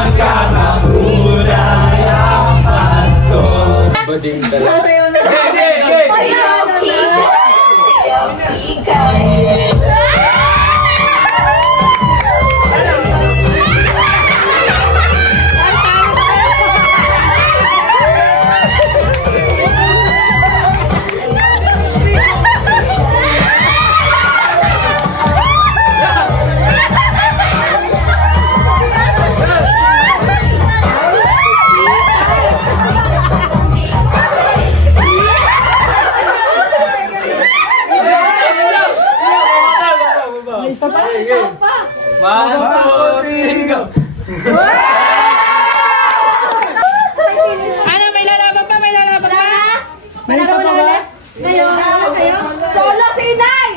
magkakahulay ang Pasko. Bading talaga. Sasayaw na. Ano, may lalaban pa? May lalaban pa? Malaro na ulit? Ngayon. Solo si Inay!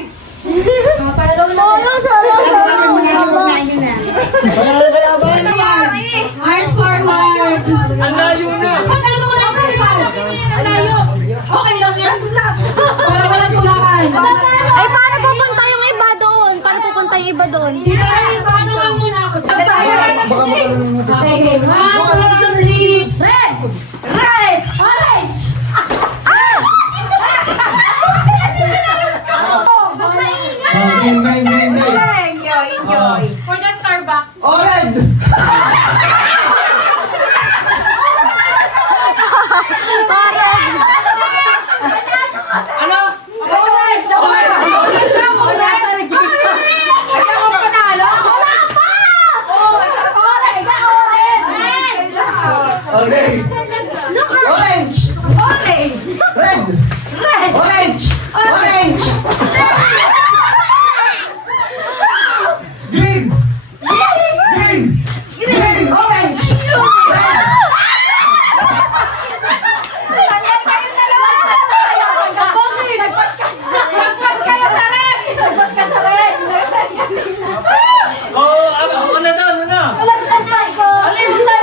March forward. Ang layo na! Okay lang yan. Para walang tulakan. Ay, paano pupunta yung iba doon? Paano pupunta yung iba doon? Dito rin, paano lang muna ako? Okay, game. 1, 2, 3. Red! Red! Orange! Enjoy! For the Starbucks. Orange! Okay. Orange! Red! Orange! Orange! Green! Green! Green! Orange! Magpas kayo sa red! Magpas ka sa red! Oo, ako na daw, ano na?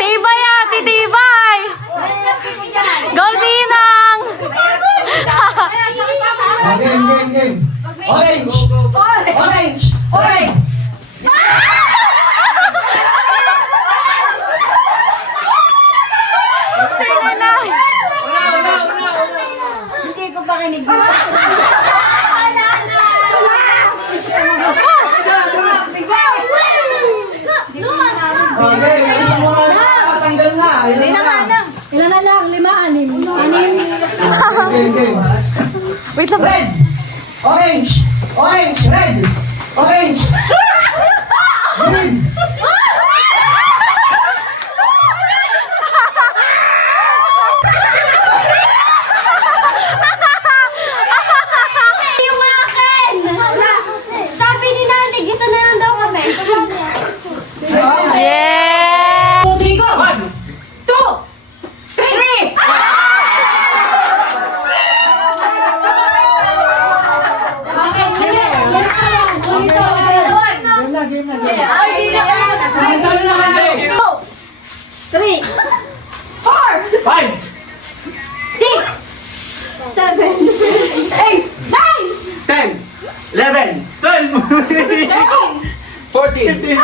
Tibay ate, tibay! Goldinang! Game, game, game. Orange! Orange! Orange! Sino na? Hindi ko pa kinig mo. Okay, ayun mo tanggal na. Ayun na. Ilan na lang? 5, 6. 6. Game, game. Wait lang. Red! Orange! Orange! Red! Orange! Green! Yung akin! Sabi ni nanay, gisa na lang daw kami. Yeah! 2, 3, go! 5! 10! 11! 12! 14!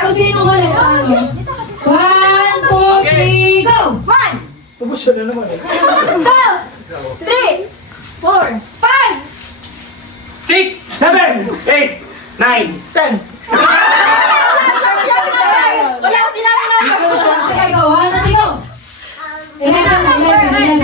Kung sino ulit, ano? 1, 2, 3, go! 1, Ubus siya na naman eh. 3, 4, 5. 6! 7! 8! 9! 10! Wala ko sinabi na. Okay, go. 1, 2, 3, go. 11.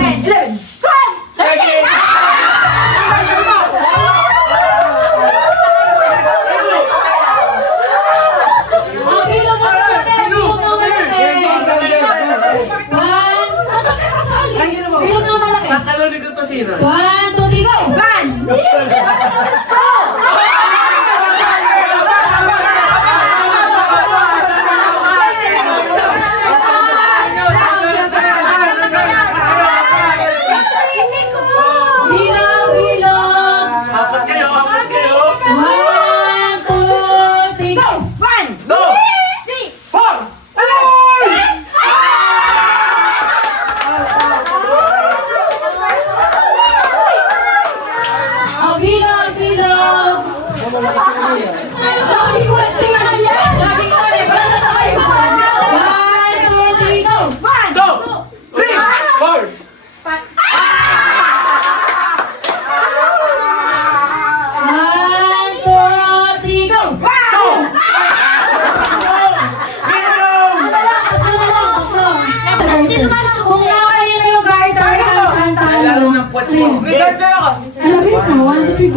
Okay, lang mo na. Bilog na malaki. 1, bilog na malaki. Tatalon ko to sino? 1, 2, 3, go. 1. Bilog, bilog. Apat kayo, apat kayo. 1, 2, 3, go. 1, No! 3, 4,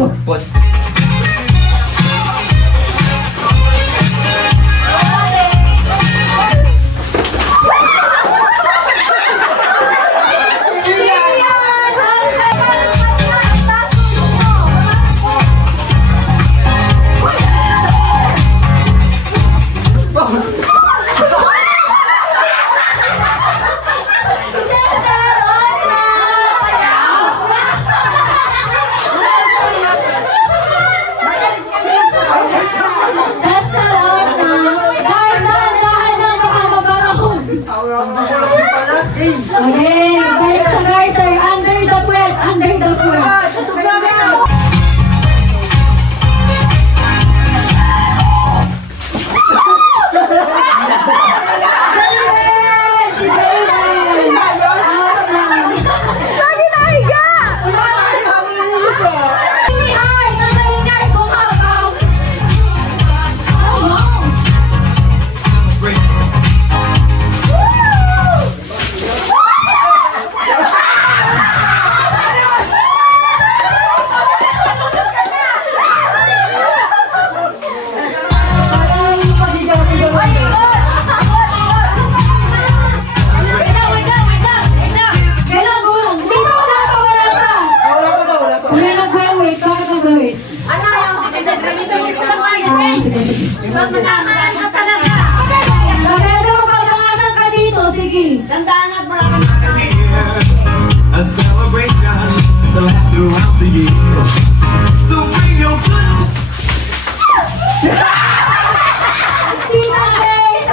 ko. Okay, balik sa garter. Under the puwet. Under the puwet. Si Jaden! Out na. Lagi nahiga! Ingay! Nangingay! Bumabaw! Oh, kailan mo lang? Hindi mo wala pa, wala pa. Wala nag-wait. Bakit nag-wait? Ano yung ganito yung Ah, sige, sige. Magmatamaan ka talaga! Pero kapag nangasan ka dito, sige. Tandaan at wala ka A celebration to last throughout the year. So bring your good. Tita Grace!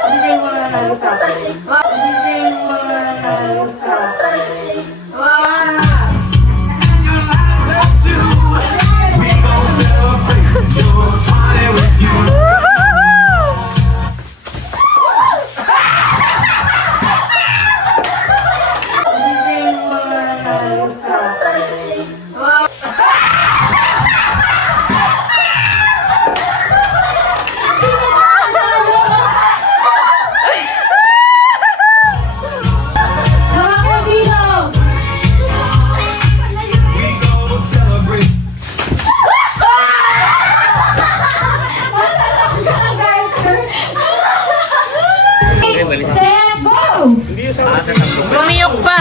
Hindi kayo mananalo sa akin. Hindi kayo mananalo sa akin. And your life love too. We gon' celebrate your party with you. Hindi kayo mananalo sa akin. Hawak ng bilog! We gon' celebrate. Set, go! Bumiyok pa.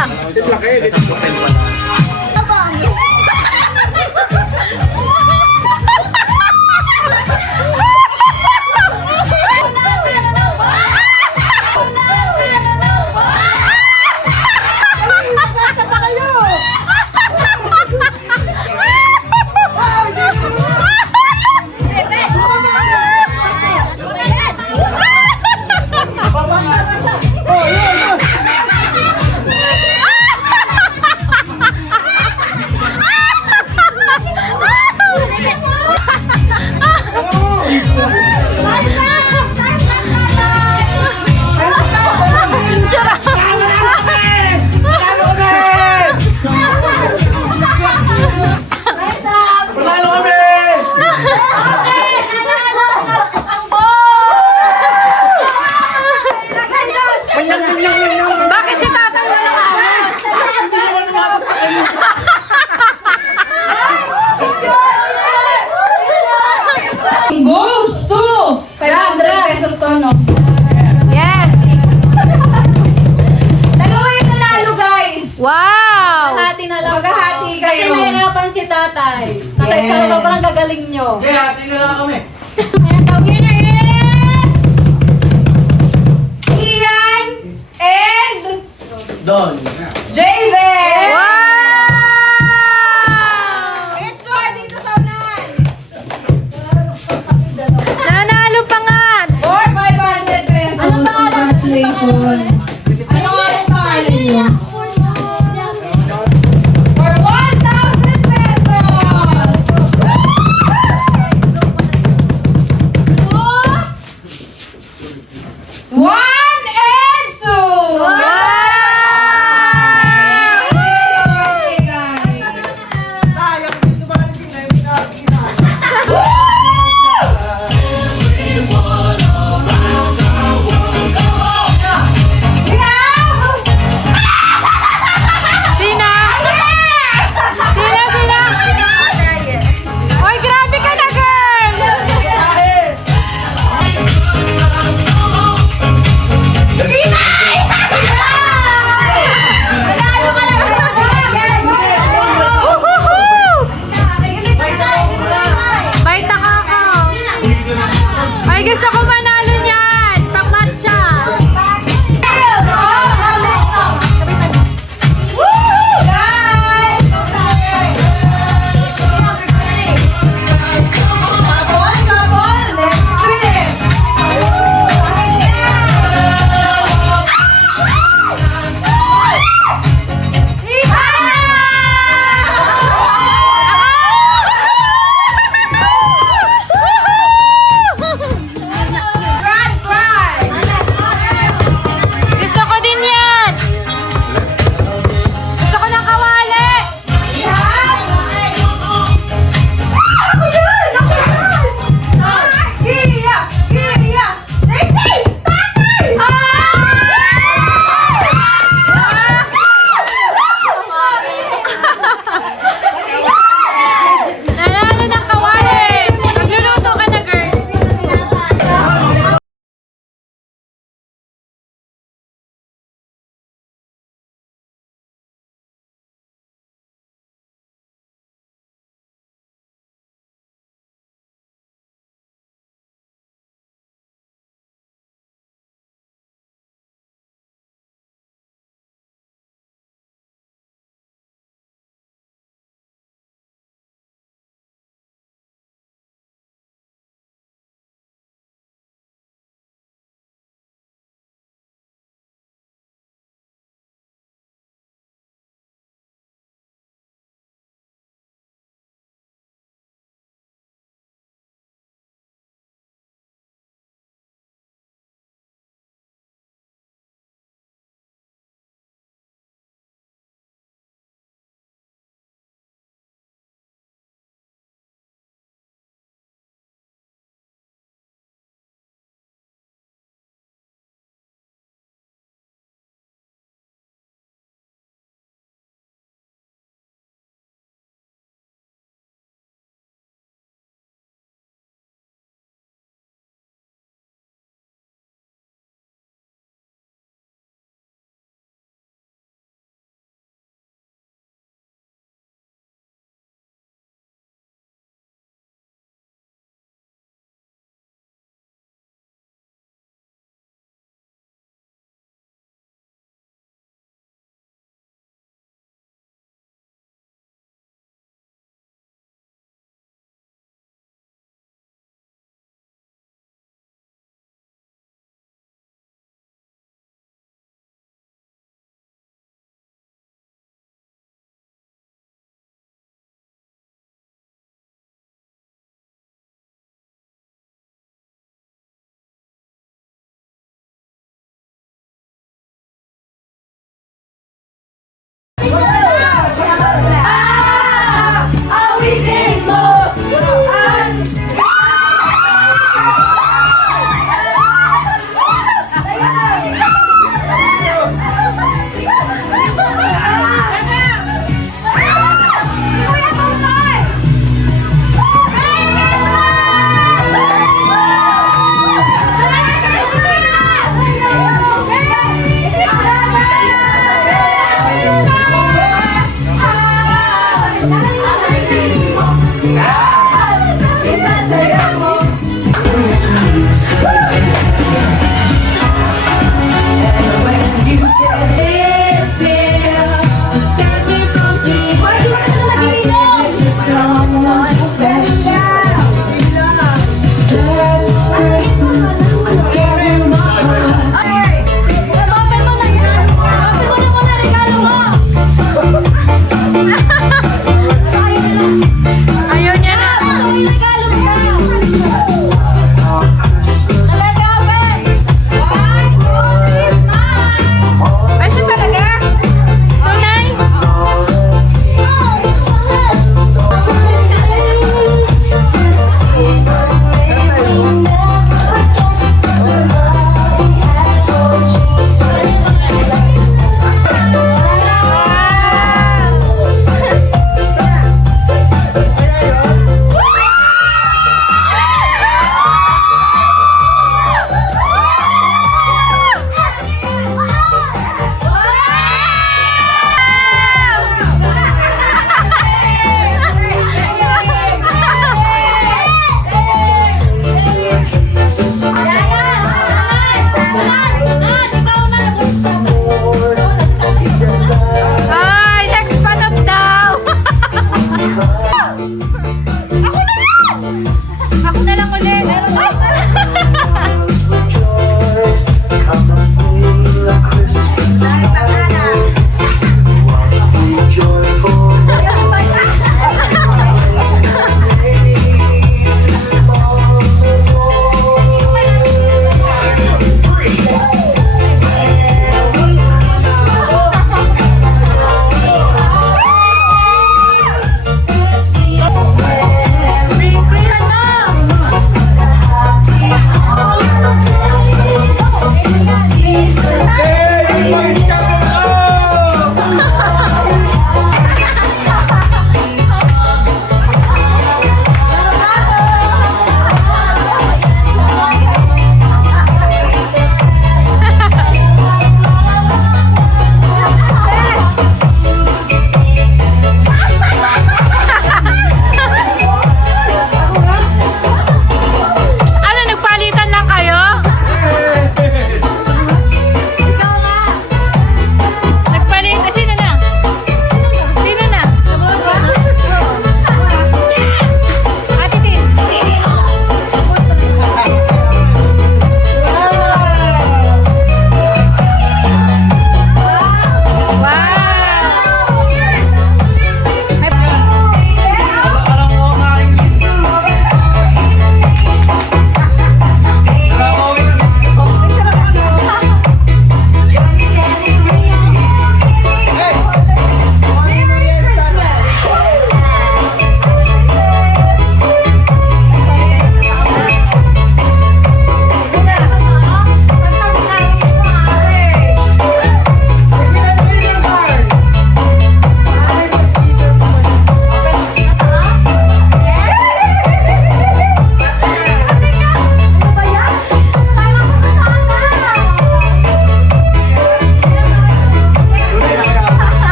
Rise up! Panalo kami! Okay, nanalo ang ball! Bakit si tatang wala awat? Hindi naman umabot sa kanya. Goes to 500 pesos to, no? Yes! Dalawa yung nanalo, guys! Wow! Hati na lang. Maghahati Kasi kayo. nahirapan si tatay. Tatay, Yes. sa sobrang gagaling nyo. Okay, hati na lang kami. And the winner is... Ian and Don. Javen! Wow! Picture dito sa unan! Nanalo pa nga! For 500 pesos. Anong pangalan? Congratulations. Ano nga yung pangalan niyo? For 1,000 pesos! May gusto ko manalo niyan. Pang matcha.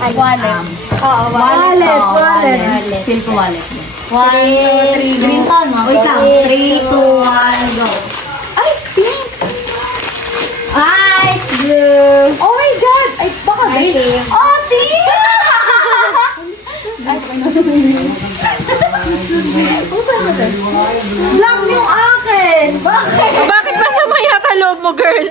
Wallet. Oo, Wallet. Feel ko wallet. 1, 2, 3, green town, no? Wait lang. 3, 2, 1, go. Ay, pink! Ah, it's blue. Oh my God! Ay, baka green. pink. Oh, pink! Black yung akin! Bakit? Bakit masama yata loob mo, girl?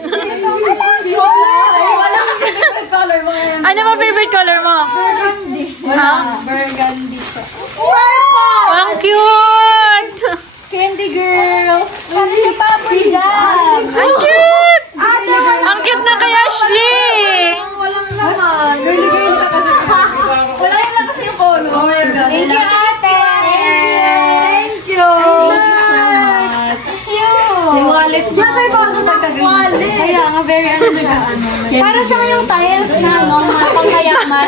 Wala kasi favorite color mo ngayon. Ano ba favorite color mo? Burgundy. Wala. Burgundy siya. Oh, ang cute! Candy girl. Parang siya papaligam. Ang cute! Ang cute na kay Ashley! Walang laman. Girly ka kasi. Wala yung lang kasi yung color. Oh my God. Thank you, ate. Thank you. Thank you so much. Cute. Wallet niya. Yan, may bago na wallet. Kaya nga, very ano siya. Para siya yung tiles na, no? Pangkayaman.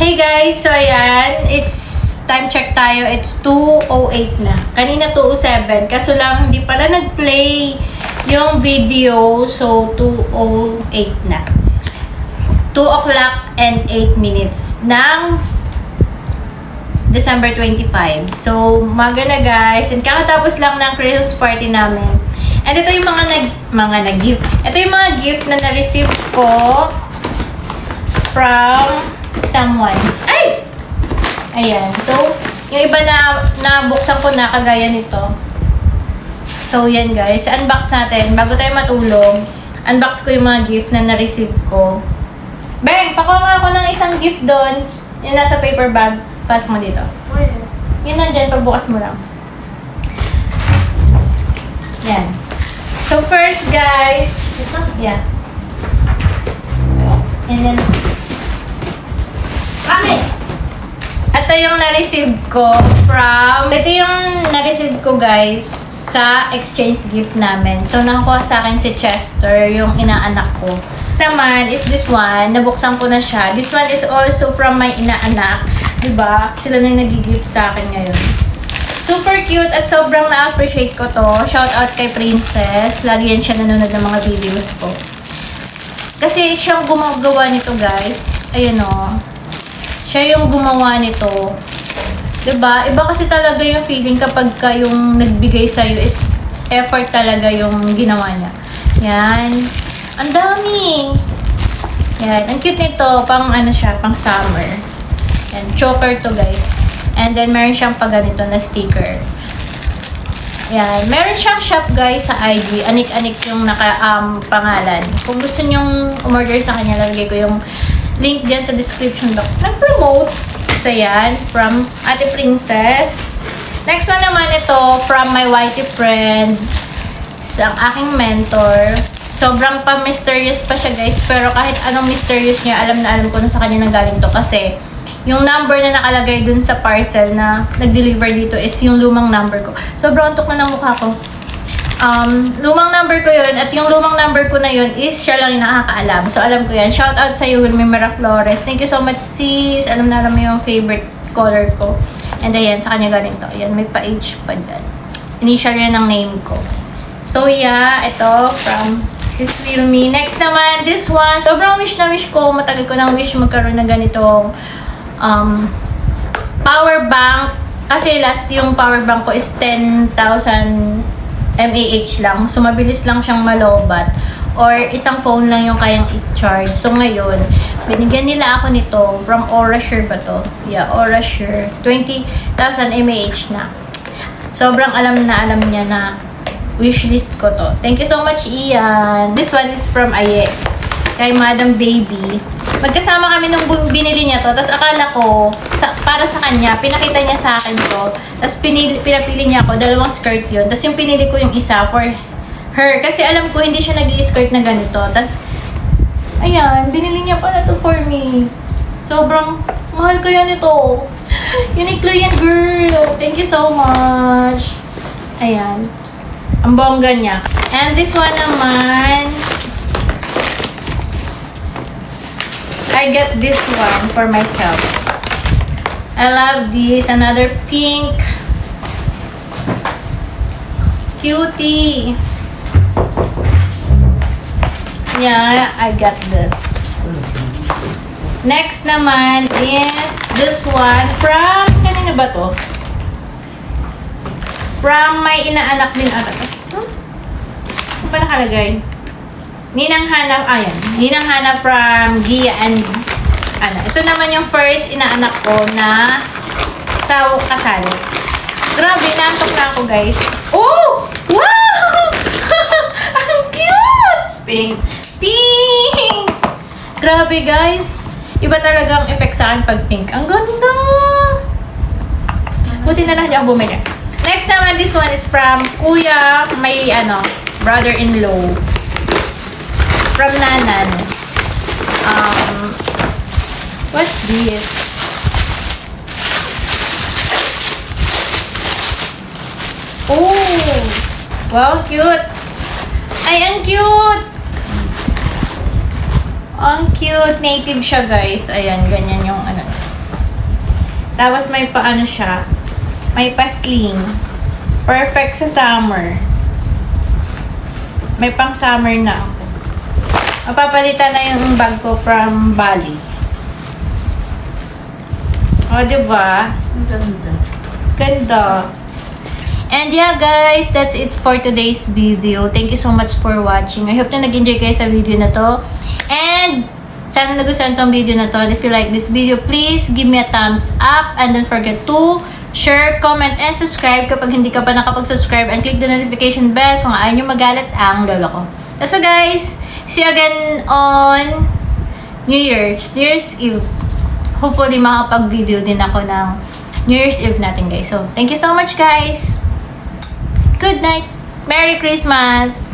Hey guys, so ayan, it's time check tayo. It's 2:08 na. Kanina 2:07. Kaso lang, hindi pala nag-play yung video. So, 2:08 na. 2 o'clock and 8 minutes ng December 25. So, maga na guys. And kakatapos lang ng Christmas party namin. And ito yung mga nag-gift. Ito yung mga gift na na-receive ko from someone's. Ay! Ayan. So, yung iba na nabuksan ko na kagaya nito. So, yan guys. Unbox natin. Bago tayo matulog, unbox ko yung mga gift na na-receive ko. Beng, pakuha nga ako ng isang gift doon. Yung nasa paper bag. Pass mo dito. Yun nandyan. Pagbukas mo lang. Yan. So, first guys. Yeah. And then, ito yung na-receive ko ito yung na-receive ko guys sa exchange gift namin. So, nakakuha sa akin si Chester, yung inaanak ko. Naman is this one, nabuksan ko na siya. This one is also from my inaanak. Diba? Sila na yung nag-gift sa akin ngayon. Super cute at sobrang na-appreciate ko to. Shout out kay Princess. Lagi yan siya nanonood ng mga videos ko. Kasi siyang gumagawa nito guys. Ayun o. Siya yung gumawa nito. Diba? Iba kasi talaga yung feeling kapag ka yung nagbigay sa'yo is effort talaga yung ginawa niya. Yan. Ang dami! Yan. Ang cute nito. Pang ano siya, pang summer. Yan. Choker to guys. And then meron siyang pag ganito na sticker. Yan. Meron siyang shop guys sa IG. Anik-anik yung pangalan. Kung gusto nyong umorder sa kanya, lalagay ko yung link dyan sa description box. Nag-promote. So, yan. From Ate Princess. Next one naman ito. From my whitey friend. Sa aking mentor. Sobrang pa-mysterious pa siya, guys. Pero kahit anong mysterious niya, alam na alam ko na sa kanya nanggaling to. Kasi, yung number na nakalagay dun sa parcel na nag-deliver dito is yung lumang number ko. Sobrang antok na ng mukha ko. Lumang number ko yun at yung lumang number ko na yun is siya lang yung nakakaalam. So, alam ko yan. Shout out sa iyo, Wilmy Miraflores. Thank you so much, sis. Alam na alam mo yung favorite color ko. And ayan, sa kanya galing to. Ayan, may pa-H pa dyan. Initial yan ng name ko. So, yeah, ito from sis Wilmy. Next naman, this one. Sobrang wish na wish ko. Matagal ko nang wish magkaroon ng ganitong power bank. Kasi last yung power bank ko is 10,000 mAh lang. So, mabilis lang siyang malobat. Or, isang phone lang yung kayang i-charge. So, ngayon, binigyan nila ako nito from Orasure ba to? Yeah, Orasure. 20,000 mAh na. Sobrang alam niya na wishlist ko to. Thank you so much, Ian. This one is from Aye. Kay Madam Baby. Magkasama kami nung binili niya to. Tapos akala ko, para sa kanya, pinakita niya sa akin to. Tapos pinapili niya ako, dalawang skirt yun. Tapos yung pinili ko yung isa for her. Kasi alam ko, hindi siya nag-i-skirt na ganito. Tapos, ayan, binili niya pala to for me. Sobrang mahal ko yan ito. Uniqlo yan, girl. Thank you so much. Ayan. Ang bongga niya. And this one naman, I get this one for myself. I love this. Another pink cutie. Yeah, I got this. Next naman is this one from, kanina ba to? From may inaanak din ata. Ano ba nakalagay? Ninang Hana, ayan. Ninang Hana from Gia and ano. Ito naman yung first inaanak ko na sa kasal. Grabe, naantok na ako, guys. Oh! Wow! Ang cute! Pink. Pink! Grabe, guys. Iba talagang effect sa akin pag pink. Ang ganda! Buti na lang hindi ako bumili. Next naman, this one is from Kuya, may brother-in-law. From Nanan. What's this? Oh! Wow, cute! Ay, ang cute! Ang cute. Native siya, guys. Ayan, ganyan yung ano. Tapos may paano siya. May pa-sling. Perfect sa summer. May pang summer na ako. Mapapalitan na yung bag ko from Bali. O, diba? Ang ganda. Ganda. And yeah, guys, that's it for today's video. Thank you so much for watching. I hope na nag-enjoy kayo sa video na to. And sana nagustuhan tong video na to. And if you like this video, please give me a thumbs up. And don't forget to share, comment, and subscribe kapag hindi ka pa nakapag-subscribe. And click the notification bell kung ayaw nyo magalit ang lolo ko. So guys, see you again on New Year's Eve. Hopefully makapag-video din ako ng New Year's Eve natin, guys. So, thank you so much, guys. Good night. Merry Christmas.